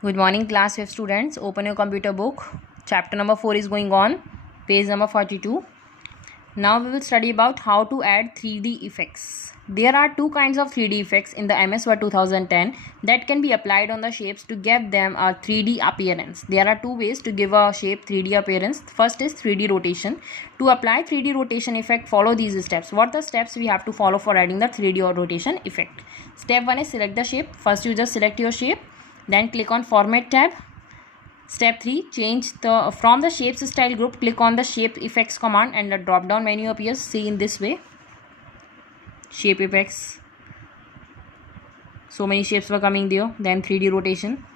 Good morning, class 5 students. Open your computer book. Chapter number 4 is going on. Page number 42. Now we will study about how to add 3D effects. There are two kinds of 3D effects in the MS Word 2010 that can be applied on the shapes to give them a 3D appearance. There are two ways to give a shape 3D appearance. First is 3D rotation. To apply 3D rotation effect, follow these steps. What are the steps we have to follow for adding the 3D rotation effect? Step 1 is select the shape. First you just select your shape. Then click on Format tab. Step 3, change from the Shapes Style group, click on the Shape Effects command and the drop down menu appears. See in this way. Shape Effects. So many shapes were coming there. Then 3D rotation.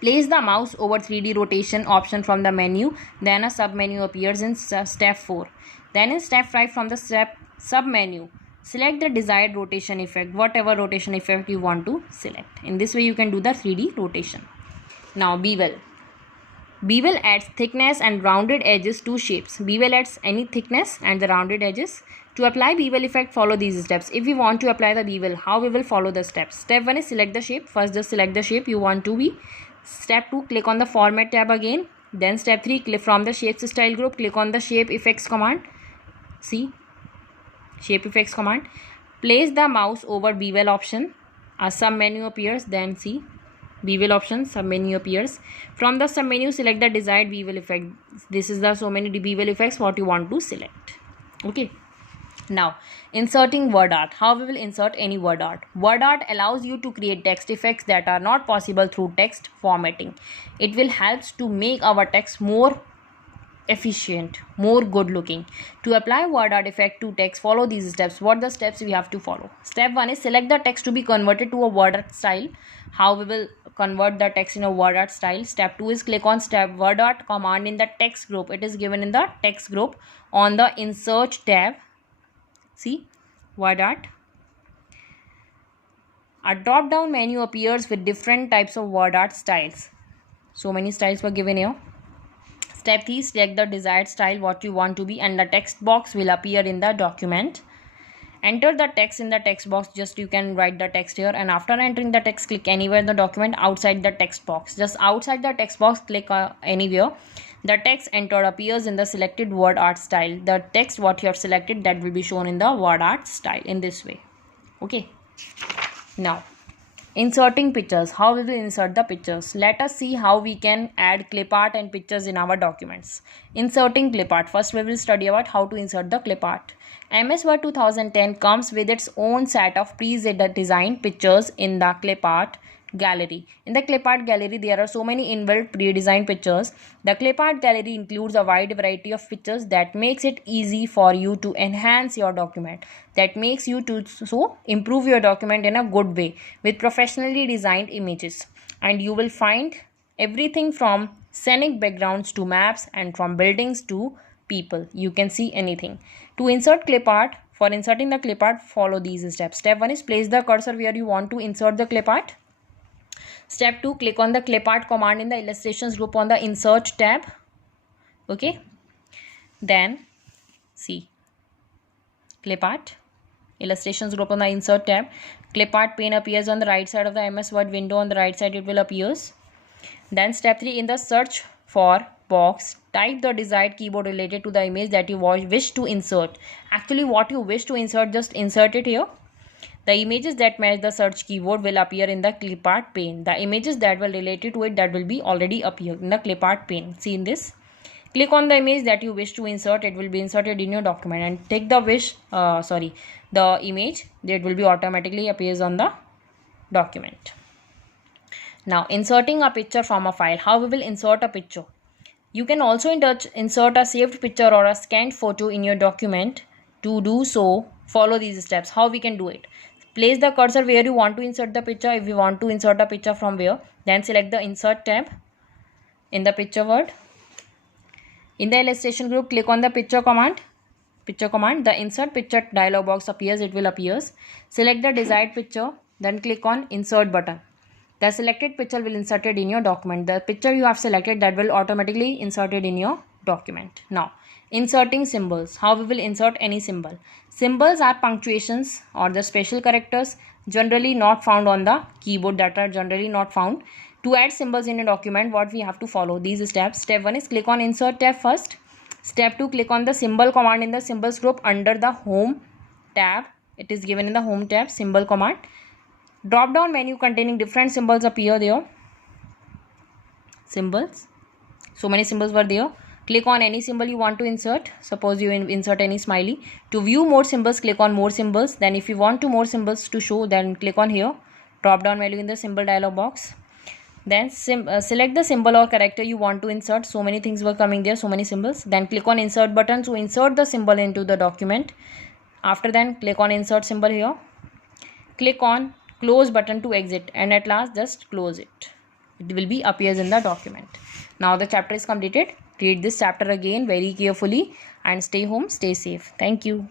Place the mouse over 3D rotation option from the menu. Then a sub menu appears in step 4. Then in step 5 from the sub menu, select the desired rotation effect, whatever rotation effect you want to select. In this way you can do the 3D rotation. Now bevel. Bevel adds thickness and rounded edges to shapes. Bevel adds any thickness and the rounded edges. To apply bevel effect, follow these steps. If we want to apply the bevel, how we will follow the steps? Step 1 is select the shape. First just select the shape you want to be. Step 2, click on the Format tab again. Then step 3, click from the Shapes Style group, click on the Shape Effects command. See, Shape Effects command. Place the mouse over bevel option. A sub menu appears. Then see, bevel option, sub menu appears. From the sub menu, select the desired bevel effect. This is the so many bevel effects what you want to select. Okay. Now, inserting word art. How we will insert any word art? Word art allows you to create text effects that are not possible through text formatting. It will help to make our text more efficient, more good looking. To apply word art effect to text, follow these steps. What are the steps we have to follow? Step 1 is select the text to be converted to a word art style. How we will convert the text in a word art style? Step 2 is click on word art command in the text group. It is given in the text group on the insert tab. See, word art. A drop down menu appears with different types of word art styles. So many styles were given here. Step 3, select the desired style what you want to be and the text box will appear in the document. Enter the text in the text box. Just you can write the text here, and after entering the text, click anywhere in the document outside the text box. Just outside the text box, click anywhere. The text entered appears in the selected word art style. The text what you have selected, that will be shown in the word art style in this way. Okay. Now, inserting pictures. How we will insert the pictures? Let us see how we can add clip art and pictures in our documents. Inserting clip art. First we will study about how to insert the clip art. MS Word 2010 comes with its own set of pre-designed pictures in the clip art gallery. In the clip art gallery, there are so many inbuilt pre-designed pictures. The clip art gallery includes a wide variety of pictures that makes it easy for you to enhance your document. That makes you to improve your document in a good way with professionally designed images. And you will find everything from scenic backgrounds to maps and from buildings to people. You can see anything. To insert clip art, for inserting the clip art, follow these steps. Step 1 is place the cursor where you want to insert the clip art. Step 2, click on the clip art command in the illustrations group on the insert tab. Okay. Then see, clip art, illustrations group on the insert tab. Clip art pane appears on the right side of the MS Word window. On the right side it will appears. Then step 3, in the search for box, type the desired keyword related to the image that you wish to insert. Actually what you wish to insert, just insert it here. The images that match the search keyword will appear in the clip art pane. The images that will relate to it, that will be already appear in the clip art pane. See in this. Click on the image that you wish to insert. It will be inserted in your document, and take the the image that will be automatically appears on the document. Now, inserting a picture from a file. How we will insert a picture? You can also insert a saved picture or a scanned photo in your document. To do so, follow these steps. How we can do it? Place the cursor where you want to insert the picture. If you want to insert a picture from where, then select the insert tab in the picture word. In the illustration group, click on the picture command. The insert picture dialog box appears. It will appears. Select the desired picture. Then click on insert button. The selected picture will inserted in your document. The picture you have selected, that will automatically inserted in your document. Now, inserting symbols. How we will insert any symbol? Symbols are punctuations or the special characters generally not found on the keyboard, that are generally not found. To add symbols in a document, what we have to follow? These steps. Step 1 is click on insert tab first. Step 2, click on the symbol command in the symbols group under the home tab. It is given in the home tab, symbol command. Drop down menu containing different symbols appear there. Symbols. So many symbols were there. Click on any symbol you want to insert. Suppose you insert any smiley. To view more symbols, click on more symbols. Then if you want to more symbols to show, then click on here. Drop down menu in the symbol dialog box. Then select the symbol or character you want to insert. So many things were coming there, so many symbols. Then click on insert button to insert the symbol into the document. After then, click on insert symbol here. Click on close button to exit, and at last just close it. It will be appears in the document. Now the chapter is completed. Read this chapter again very carefully and stay home, stay safe. Thank you.